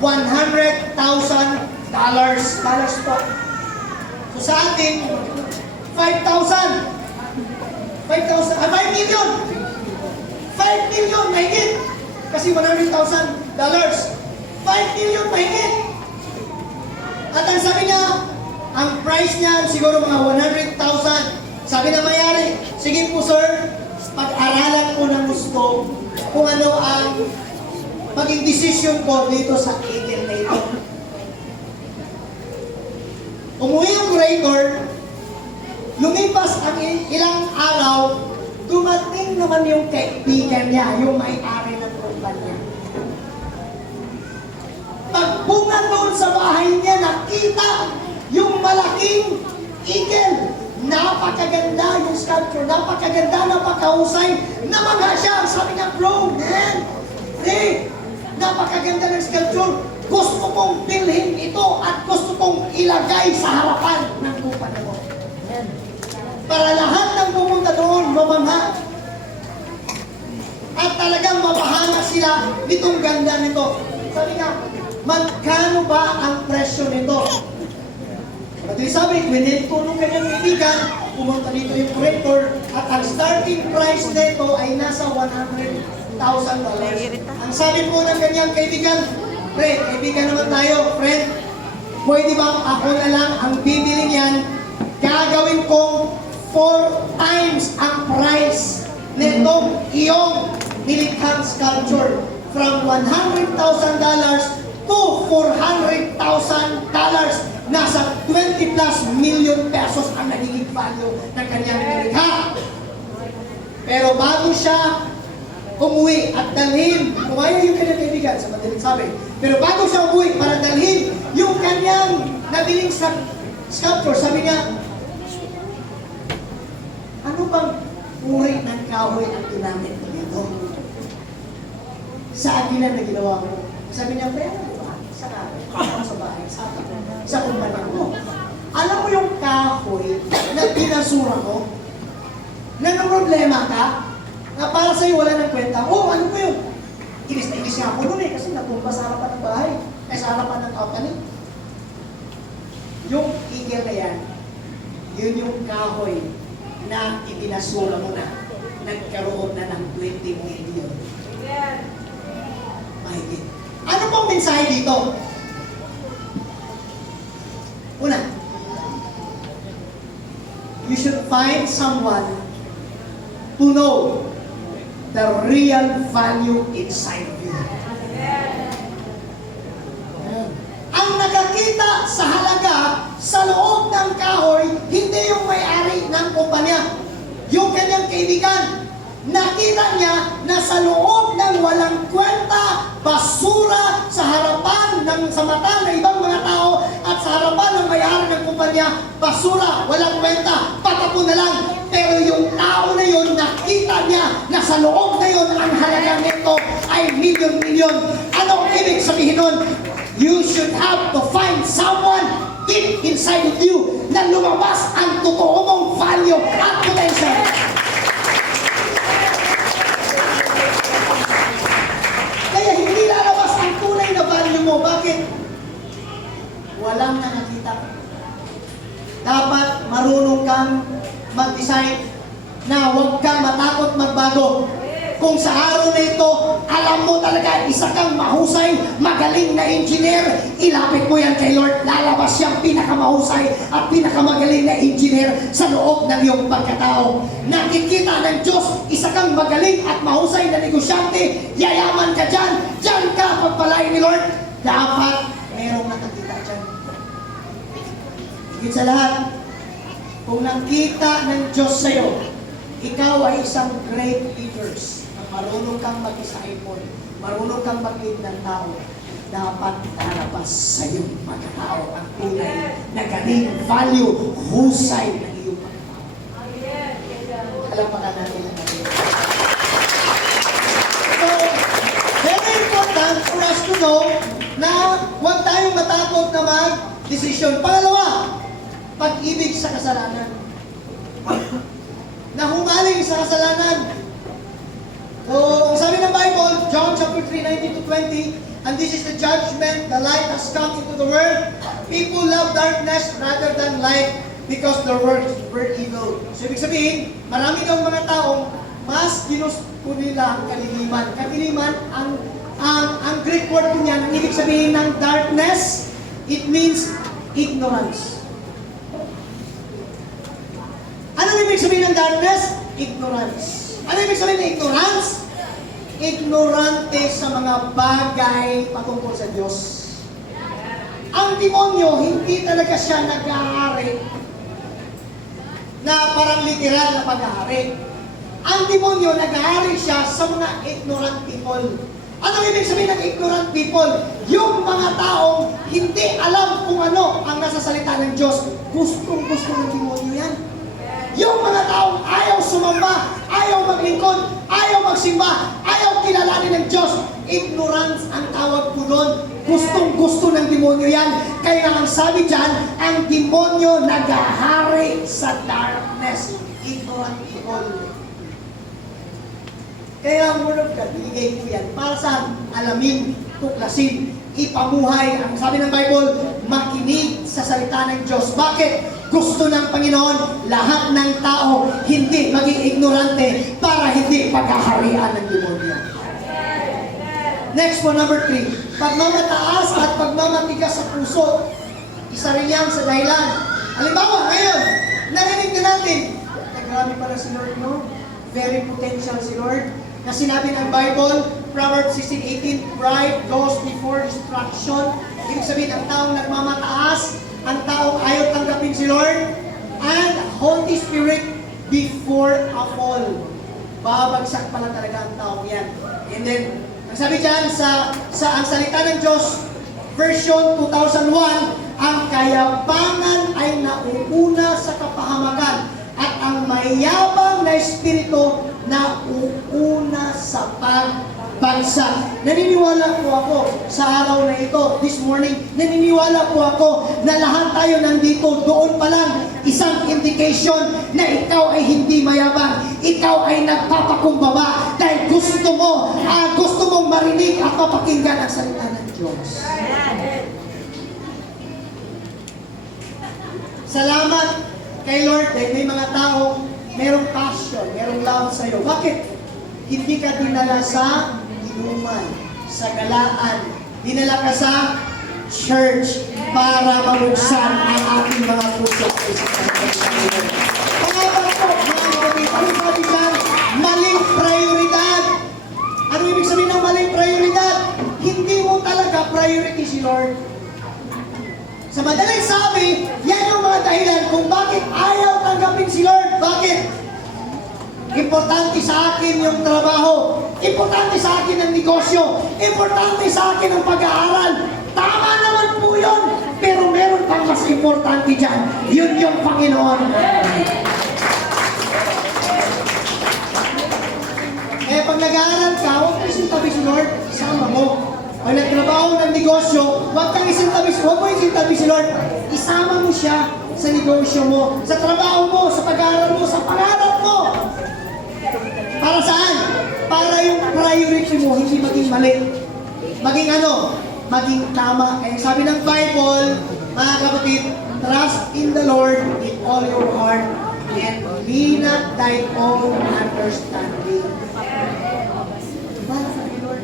$100. Dollars po. So sa atin, 5,000. 5 million. 5 million mahigit. Kasi $100,000. 5 million mahigit. At ang sabi niya, ang price niya siguro mga 100,000. Sabi na mayari, sige po sir, pag-aralan ko ng gusto kung ano ang maging decision ko dito sa eagle na ito. Umuwi yung curator, lumipas ang ilang araw, dumating naman yung kaibigan niya, yung may-ari ng kumpanya. Pagbunga doon sa bahay niya, nakita yung malaking eagle. Napakaganda yung sculpture, napakaganda, napakahusay. Namangha siya, sabi niya, bro, man, hey, napakaganda ng sculpture. Gusto kong bilhin ito at gusto kong ilagay sa harapan ng kumpanya mo. Para lahat ng pumunta doon, mamangha. At talagang mapahanga sila nitong ganda nito. Sabi nga, magkano ba ang presyo nito? At sabi, tulong kanyang kaibigan, pumunta dito yung curator, at ang starting price nito ay nasa $100,000. Ang sabi po ng kanyang kaibigan, pre, kaibigan naman tayo, friend, pwede ba ako na lang ang bibili niyan, gagawin kong 4 times ang price nitong iyong nilikhang sculpture from $100,000 to $400,000. Nasa 20+ million pesos ang nagiging value ng kanyang nilikha. Pero bago siya umuwi at dalhin, kumayo yung kanyang kaibigan sa madaling sabi, pero bago siya umuwi para dalhin yung kanyang nabiling sculpture, sabi niya, ano bang uri ng kahoy ang ginamit mo dito? Sa agilan na ginawa mo. Sabi niya, pero sa bahay, sa kumpanya mo. Alam mo yung kahoy na pinasura mo? Na problema ka? Na para sa'yo wala ng kwenta? Oh, ano mo yun? Inis na inis nga ako nun kasi natumba sa harapan ng bahay. Sa harapan ng company. Yung eagle na yan, yun yung kahoy na ipinasura mo na. Nagkaroon na ng 20 million. Mahigit. Ano pong mensahe dito? Una, you should find someone to know the real value inside you. Ang nakakita sa halaga sa loob ng kahoy, hindi yung may-ari ng kumpanya. Yung kanyang kaibigan, nakita niya na sa loob ng walang kwenta, basura sa harapan sa mata ng ibang mga tao at sa harapan ng may-ari ng kumpanya, basura, walang kwenta, patapon na lang. Pero yung tao na yun, nakita niya na sa loob na yun, ang halaga nito ay milyon-milyon. Anong ibig sabihin nun? You should have to find someone deep inside of you na lumabas ang totoo mong value at potential. Kaya hindi lalabas ang tunay na value mo. Bakit? Walang nakakita. Dapat marunong kang mag-decide na huwag kang matakot magbago. Kung sa araw na ito, alam mo talaga, isa kang mahusay, magaling na engineer, ilapit mo yan kay Lord, lalabas siyang pinakamahusay at pinakamagaling na engineer sa loob ng iyong pagkatao. Nakikita ng Diyos, isa kang magaling at mahusay na negosyante, yayaman ka dyan, dyan ka pagpalain ni Lord. Dapat merong nakakita dyan. Higit sa lahat, kung nakita ng Diyos sa'yo, ikaw ay isang great leaders. Marunong kang mag-isa-ipon, marunong kang mag-lead ng tao, dapat lalabas sa iyong pagkatao ang tunay na galing value, husay ng iyong pagkatao. Alam pa ka natin ang natin. So, very important for us to know na huwag tayong matakot na mag-desisyon. Pangalawa, pag-ibig sa kasalanan. Na humaling sa kasalanan. So, ang sabi ng Bible, John chapter 3, 19-20, and this is the judgment. The light has come into the world. People love darkness rather than light because their works were evil. So, ibig sabihin, marami daw mga taong mas ginusto nila ang kaliliman. Kaliliman, ang Greek word po niyan, ang ibig sabihin ng darkness, it means ignorance. Ano ibig sabihin ng darkness? Ignorance. Ano ibig sabihin ng ignorance? Ignorante sa mga bagay patungkol sa Diyos. Ang demonyo, hindi talaga siya nag-aari na parang literal na pag-aari. Ang demonyo, nag-aari siya sa mga ignorant people. Ano ibig sabihin ng ignorant people? Yung mga taong hindi alam kung ano ang nasa salita ng Diyos. Gustong-gusto ng demonyo yan. Yung mga taong ayaw sumamba, ayaw maglingkod, ayaw magsimba, ayaw kilalanin ng Diyos. Ignorance ang tawag po doon. Gustong-gusto ng demonyo yan. Kaya ang sabi dyan, ang demonyo nag-ahari sa darkness. Ignorant people. Kaya ang Word of God, binigay ko yan para saan? Alamin, tuklasin, ipamuhay. Ang sabi ng Bible, makinig sa salita ng Diyos. Bakit? Gusto ng Panginoon, lahat ng tao hindi maging ignorante para hindi paghaharian ng demonyo. Next one, number 3. Pagmamataas at pagmamatigas sa puso. Isa rin yan sa dahilan. Halimbawa, ngayon, narinig na natin, grabe pala si Lord, no? Very potential si Lord. Na sinabi ng Bible, Proverbs 16:18, pride goes before destruction. Ibig sabihin, ang taong nagmamataas, ang taong ayaw tanggapin si Lord, and Holy Spirit before a fall. Babagsak pala talaga ang taong yan. And then, ang sabi dyan sa ang salita ng Diyos, version 2001, ang kayabangan ay nauuna sa kapahamakan at ang mayabang na espiritu na uuna sa pagbagsak. Naniniwala po ako sa araw na ito, this morning, naniniwala po ako na lahat tayo nandito, doon pa lang, isang indication na ikaw ay hindi mayabang. Ikaw ay nagpapakumbaba dahil gusto mong marinig at mapakinggan ang salita ng Diyos. Salamat kay Lord dahil may mga taong merong passion, merong love sa'yo. Bakit? Hindi ka dinala sa inuman, sa galaan. Dinala ka sa church para mabuksan ang ating mga puso. Pangapat po, mga kapatid, ano sabi dyan? Maling prioridad. Ano ibig sabihin ng maling prioridad? Hindi mo talaga priority si Lord. Sa madaling sabi, yan yung mga dahilan kung bakit ayaw tanggapin si Lord. Bakit? Importante sa akin yung trabaho. Importante sa akin ang negosyo. Importante sa akin ang pag-aaral. Tama naman po yun. Pero meron pang mas importante dyan. Yun yung Panginoon. Eh, pag nag-aaral ka, huwag mo isintabi si Lord. Isama mo. Pag nagtrabaho ng negosyo, huwag mo isintabi si Lord. Isama mo siya sa negosyo mo, sa trabaho mo, sa pag-aaral mo, sa pangarap mo. Para saan? Para yung priority mo hindi maging mali. Maging ano? Maging tama. Kaya sabi ng Bible, mga kapatid, trust in the Lord with all your heart and lean not thine own understanding. Lord.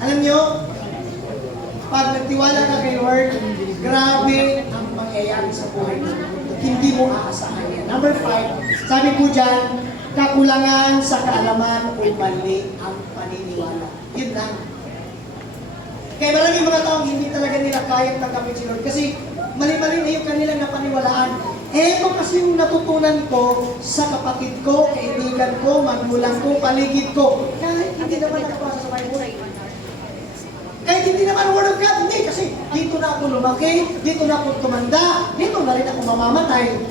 Alam nyo, pag nagtiwala ka kay Lord, grabe ang mangyayari sa buhay mo. Hindi mo aasahan yan. Number 5, sabi po dyan, kakulangan sa kaalaman o mali ang paniniwala. Yun lang. Kaya maraming mga taong hindi talaga nila kayang tanggapin si Lord kasi mali-mali na yung kanilang napaniwalaan. Ito kasi yung natutunan ko sa kapatid ko, kaibigan ko, magulang ko, paligid ko. Kahit hindi naman nakapasa sa Bible. Kahit hindi naman Word of God, hindi. Kasi dito na ako lumaki, dito na ako tumanda, dito na rin ako mamamatay.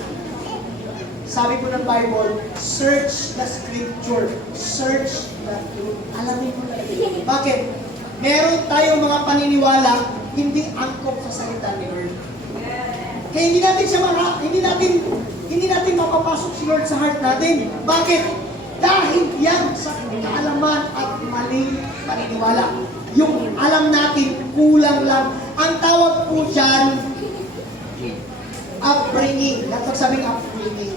Sabi po ng Bible, search the Scripture. Search the truth. Alamin mo na ito. Bakit? Meron tayong mga paniniwala, hindi angkop sa salita ni Lord. Kaya hindi natin mapapasok si Lord sa heart natin. Bakit? Dahil yan sa kaalaman at maling paniniwala. yung alam natin, kulang lang. Ang tawag po dyan, upbringing. Nagsasabing upbringing.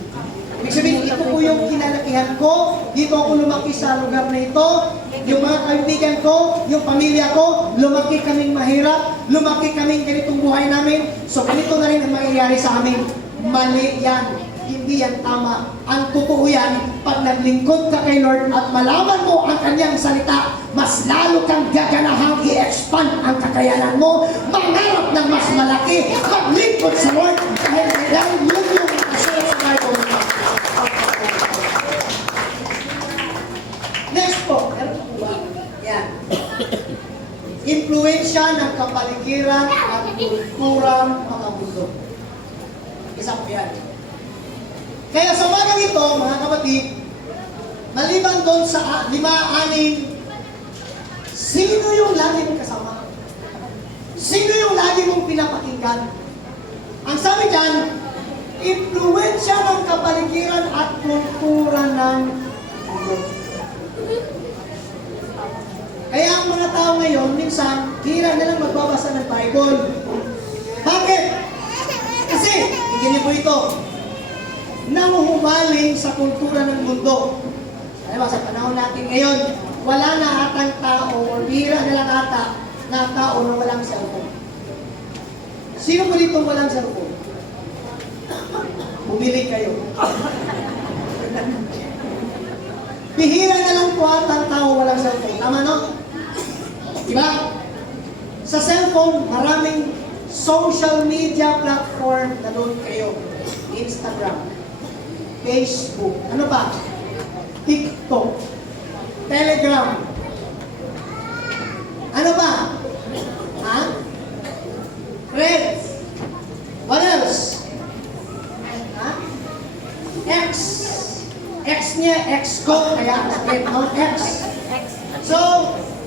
Ibig sabihin, ito po yung kinalakihan ko, dito ako lumaki sa lugar na ito, yung mga kaibigan ko, yung pamilya ko, lumaki kaming mahirap, lumaki kaming ganitong buhay namin, so ganito na rin ang mangyayari sa amin. Mali yan. Hindi yan tama. Ang totoo yan, pag naglingkod ka kay Lord at malaman mo ang kanyang salita, mas lalo kang gaganahang i-expand ang kakayanan mo, mangarap ng mas malaki, maglingkod sa Lord, dahil yun yung nakasalat sa Bible. Next po, meron po ba? Yan. Impluensya ng kapaligiran at kulturang mga mundo. Isa po yan. Kaya sa umagang ito, mga kapatid, maliban doon sa 5-6, sino yung lagi mong kasama? Sino yung lagi mong pinapakinggan? Ang sabi dyan, impluensya ng kapaligiran at kultura ng mundo. Kaya ang mga tao ngayon, minsan, hira na lang magbabasa ng Bible. Bakit? Kasi, hindi po ito, nanguhumaling sa kultura ng mundo. Alam mo, sa panahon natin ngayon, wala na atang tao o bihira na lang ata na tao na walang cellphone. Sino po dito walang cellphone? Bumili kayo. Bihira na lang po atang tao walang cellphone. Tama, no? Diba? Sa cellphone, maraming social media platform na doon kayo. Instagram, Facebook, ano ba? TikTok, Telegram. Ano ba? Ha? Threads. What else? Ha? X. X niya, X ko, kaya sakit, no? X. So,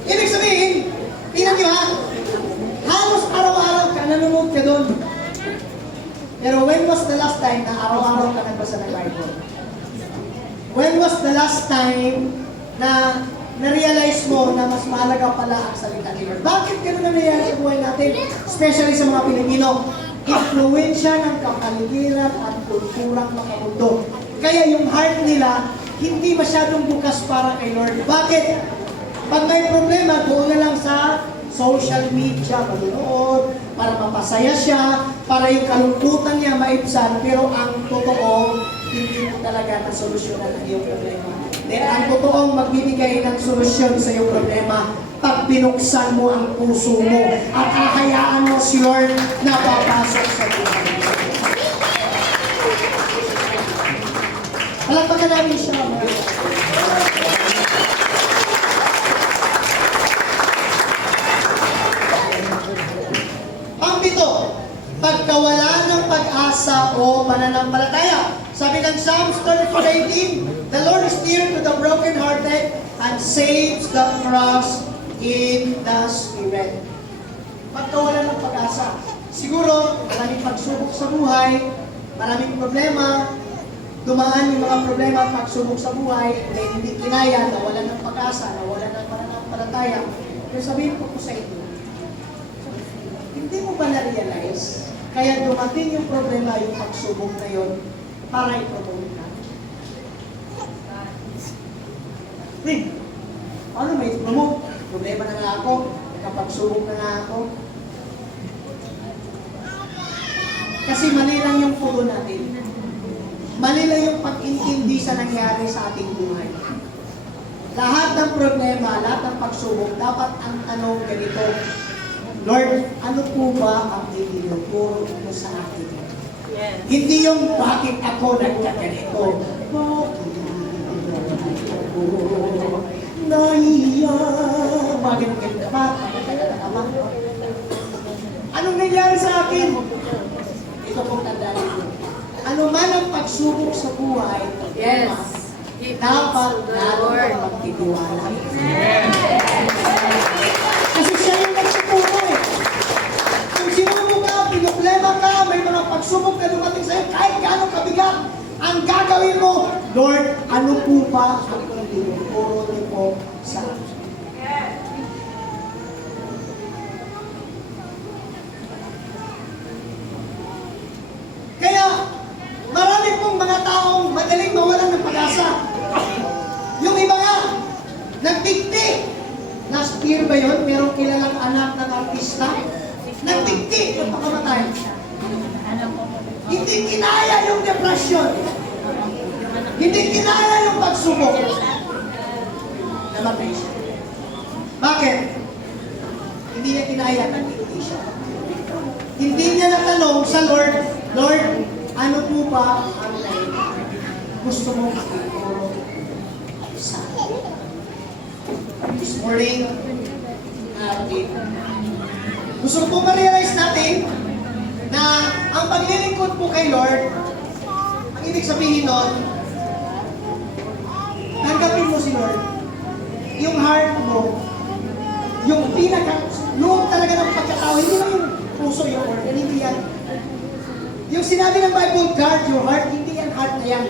ibig sabihin, tingnan nyo ha, halos araw-araw ka, nanonood ka doon. Pero when was the last time na araw-araw ka nagbasa ng Bible? When was the last time na na-realize mo na mas mahalaga pala ang salita ni Lord? Bakit ganun na nangyayari sa buhay natin? Especially sa mga Pilipino. Influensya ng kapaligiran at kulturang makamundo. Kaya yung heart nila, hindi masyadong bukas para kay Lord. Bakit? Pag may problema, doon na lang sa social media, manunood, para mapasaya siya, para yung kalungkutan niya maibsan, pero ang totoo, hindi mo talaga nasolusyonan ang iyong problema. Then, ang totoong magbibigay ng solusyon sa iyong problema, pag binuksan mo ang puso mo at hahayaan mo si Lord na papasok sa buhay mo. Palagpagan namin siya. Pagkawala ng pag-asa o pananampalataya. Sabi ng Psalms 34:18, the Lord is near to the brokenhearted and saves the crushed in the spirit. Pagkawala ng pag-asa. Siguro, maraming pagsubok sa buhay, maraming problema, dumaan yung mga problema at pagsubok sa buhay, hindi kinaya, nawalan ng pag-asa, nawalan ng pananampalataya. Pero sabihin ko po sa inyo, hindi mo ba na-realize, kaya dumating yung problema, yung pagsubok na yun, para i-promote ka? Ano may promote? Problema na nga ako, nakapagsubok na nga ako. Kasi mali lang yung puto natin. Mali lang yung pag-intindi sa nangyari sa ating buhay. Lahat ng problema, lahat ng pagsubok, dapat ang tanong ganito, Lord, ano po ba ang itinuturo mo sa akin? Yes. Hindi yung bakit ako nagkaganito. Nahiya. Bakit ang ganito ba? Anong nangyari sa akin? Ito pong tandaan ko. Ano man ang pagsubok sa buhay, yes, dapat naroon ang magtitiwala. Yes. Kasi siya yung nagsupuno eh. Kung sinubo ka, pinoblema ka, may mga pagsubok na dumating sa'yo, kahit gaano kabigat, ang gagawin mo, Lord, ano po ba ang tinuturo niyo po sa akin? Nagdikti! Last year ba yun? Merong kilalang anak ng artista? Nagdikti! Yung pakamatay. Hindi kinaya yung depression. Hindi kinaya yung pagsubok. Namatay siya. Bakit? Hindi niya kinaya, nagdikti siya. Hindi niya natanong sa Lord, Lord, ano po ba ang gusto mong ituro sa akin? This morning, gusto ko ma-realize natin na ang paglilingkod po kay Lord, ang ibig sabihin nun, tanggapin mo si Lord. Yung heart mo, yung loob talaga ng pagkatao, hindi lang yung puso yung word, hindi yan. Yung sinabi ng Bible, guard your heart, hindi yan heart na yan.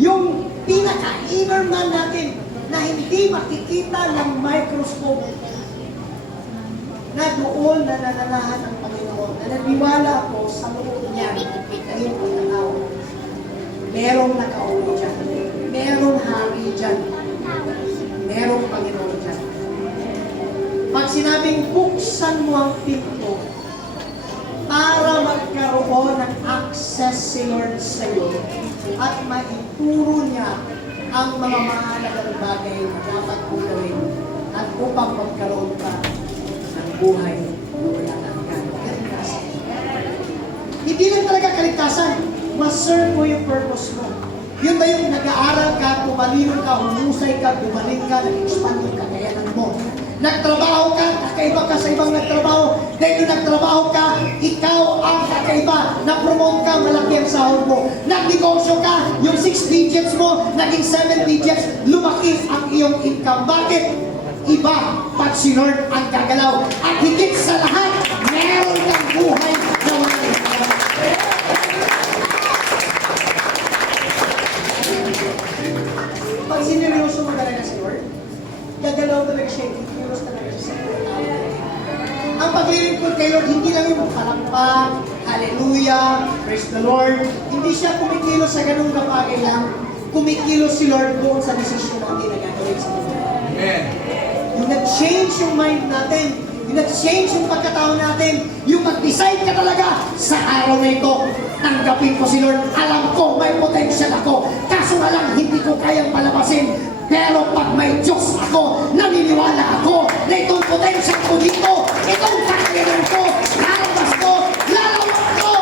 Yung pinaka-inner man natin, na hindi makikita ng microscope, na doon na nananahan ang Panginoon, na naniwala ako sa loob niya, kahit ang tao. Merong nakaulo dyan. Merong hari dyan. Merong Panginoon dyan. Pag sinabing buksan mo ang pinto para magkaroon ng access si Lord sa iyo at maituro niya ang mga mahalagang bagay na dapat mo gawin at upang magkaroon ka ng buhay na wala ng kaligtasan. Hindi lang talaga kaligtasan, ma-serve mo yung purpose mo. Yun ba yung nag-aaral ka, tumalino ka, humusay ka, gumaling ka, nag-expand yung kakayanan mo. Nagtrabaho ka, kakaiba ka sa ibang nagtrabaho. Dahil nung nagtrabaho ka, ikaw ang kakaiba. Na-promote ka, malaki ang sahod mo. Nagnegosyo ka, yung 6 digits mo, naging 7 digits, lumaki ang iyong income. Bakit? Iba, pag si Lord ang gagalaw. At higit sa lahat, meron kang buhay na walang hanggan. Pag sineryoso mo talaga si Lord, gagalaw talaga siya, kikilos talaga siya sa tao. Ang paglilingkod kay Lord, hindi lang yung palakpak, hallelujah, praise the Lord. Hindi siya kumikilos sa ganung kapagay lang. Kumikilos si Lord doon sa desisyon natin na gagawin sa buhay. Amen. Yung nag-change yung mind natin, yung nag-change yung pagkatao natin, yung mag-decide ka talaga sa araw na ito, tanggapin ko si Lord, alam ko may potential ako, kaso nga lang hindi ko kayang palabasin. Pero pag may Diyos ako, naniniwala ako na itong potential ko dito, itong kakayanan ko, lalabas ko, lalawak ko.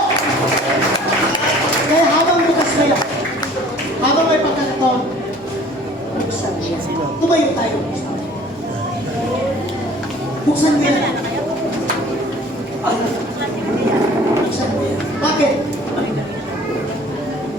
Kaya habang bukas kayo, habang may pagkakataon, buksan niya. Tumayo tayo. Buksan niya.